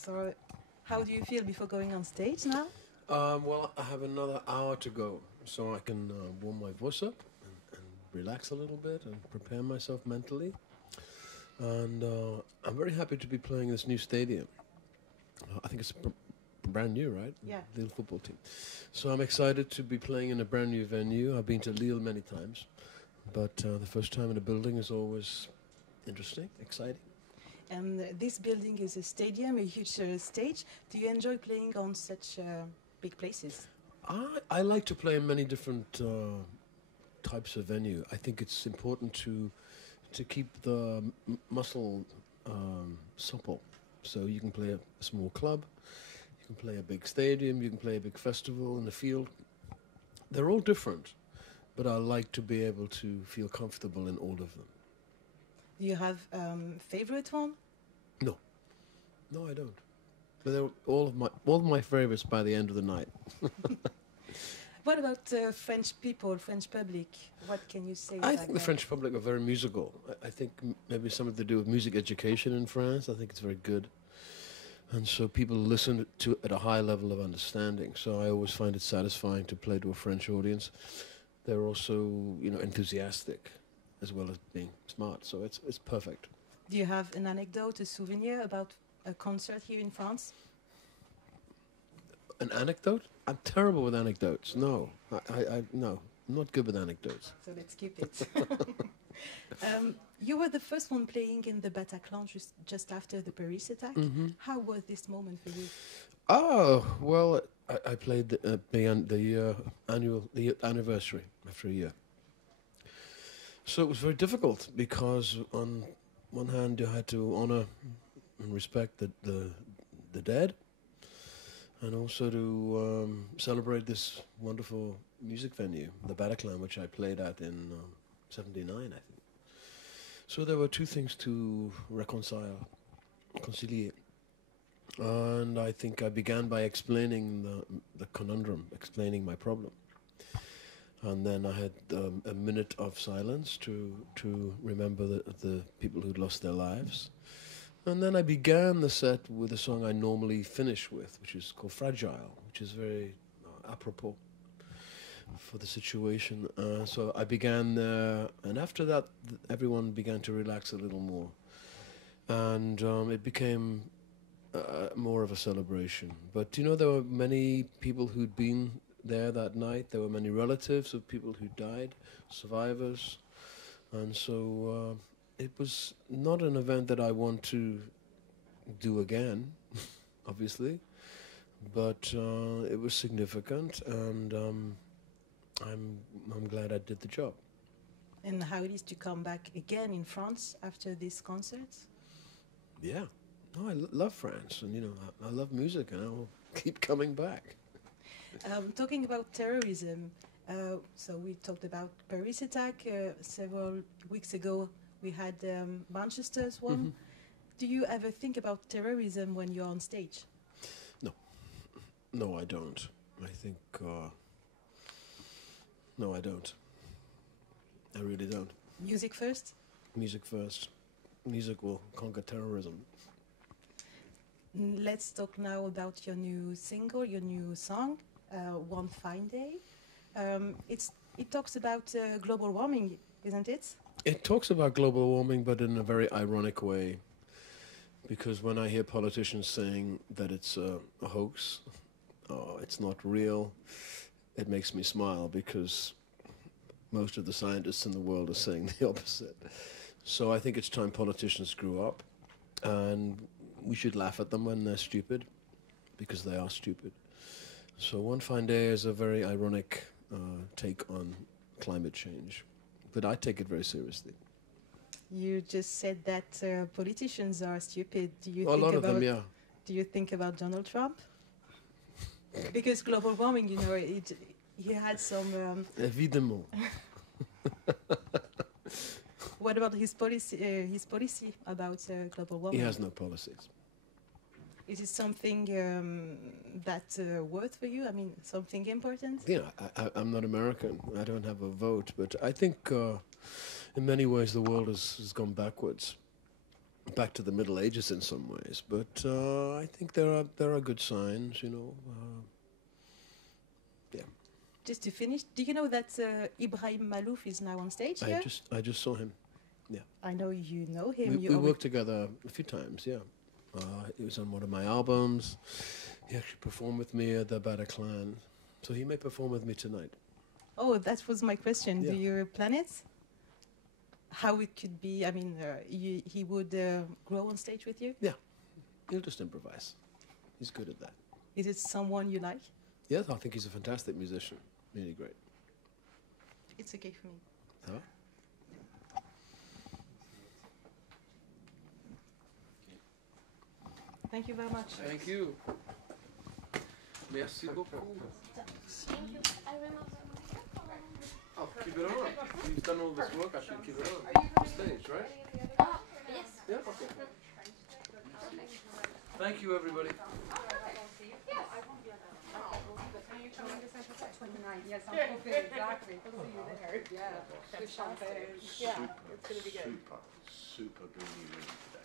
So, how do you feel before going on stage now? Well, I have another hour to go, so I can warm my voice up and relax a little bit and prepare myself mentally. And I'm very happy to be playing this new stadium. I think it's brand new, right? Yeah. Lille football team. So I'm excited to be playing in a brand new venue. I've been to Lille many times, but the first time in a building is always interesting, exciting. And this building is a stadium, a huge stage. Do you enjoy playing on such big places? I like to play in many different types of venue. I think it's important to keep the muscle supple. So you can play a small club, you can play a big stadium, you can play a big festival in the field. They're all different, but I like to be able to feel comfortable in all of them. Do you have favorite one? No, no, I don't. But they're all of my favorites by the end of the night. What about French people, French public? What can you say I about think the that? French public are very musical. I think maybe something to do with music education in France. I think it's very good. And so people listen to at a high level of understanding. So I always find it satisfying to play to a French audience. They're also, enthusiastic as well as being smart. So it's perfect. Do you have an anecdote, a souvenir about a concert here in France? An anecdote? I'm terrible with anecdotes. No, no, I'm not good with anecdotes. So let's keep it. You were the first one playing in the Bataclan just after the Paris attack. How was this moment for you? Oh well, I played the anniversary after a year. So it was very difficult because on one hand you had to honor and respect the dead, and also to celebrate this wonderful music venue, the Bataclan, which I played at in '79, I think. So there were two things to conciliate. And I think I began by explaining the conundrum, explaining my problem. And then I had a minute of silence to remember the people who'd lost their lives. And then I began the set with a song I normally finish with, which is called Fragile, which is very apropos for the situation. So I began there, and after that, everyone began to relax a little more. And it became more of a celebration. But there were many people who'd been there that night. There were many relatives of people who died, survivors. And so it was not an event that I want to do again, obviously. But it was significant, and I'm glad I did the job. And how it is to come back again in France after this concert? Yeah. No, I love France, and I love music, and I'll keep coming back. Talking about terrorism, so we talked about Paris attack several weeks ago. We had Manchester's one. Do you ever think about terrorism when you're on stage? No, no, I don't. I think no, I don't. I really don't. Music first? Music first. Music will conquer terrorism. Let's talk now about your new single, your new song, One Fine Day. It talks about global warming, isn't it? It talks about global warming, but in a very ironic way. Because when I hear politicians saying that it's a hoax, it's not real, it makes me smile, because most of the scientists in the world are saying the opposite. So I think it's time politicians grew up, and we should laugh at them when they're stupid, because they are stupid. So One Fine Day is a very ironic take on climate change, but I take it very seriously. You just said that politicians are stupid. Do you A think lot of about them, yeah. Do you think about Donald Trump? Because global warming, he had some. Évidemment. What about his policy? His policy about global warming? He has no policies. Is it something that's worth for you? I mean, something important? I'm not American. I don't have a vote, but I think in many ways the world has gone backwards. back to the Middle Ages in some ways. But I think there are good signs, you know. Yeah. Just to finish, do you know that Ibrahim Malouf is now on stage here? I just saw him. Yeah. I know you know him. We worked together a few times. Yeah. He was on one of my albums. He actually performed with me at the Bataclan, so he may perform with me tonight. Oh, that was my question. Yeah. Do you plan it? How it could be? I mean, he would grow on stage with you? Yeah. He'll just improvise. He's good at that. Is it someone you like? Yes, I think he's a fantastic musician. Really great. It's okay for me. Ça va? Thank you very much. Thank you. Merci beaucoup. Thank you. I remember my Oh, keep it on. You've done all this work, I should keep it on. Stage, right? yes. Yeah, okay. Thank you, everybody. 29, yes, I'm hoping exactly. We'll see you there. Yeah, the champagne. Yeah, it's going to be good. Super, super busy room today.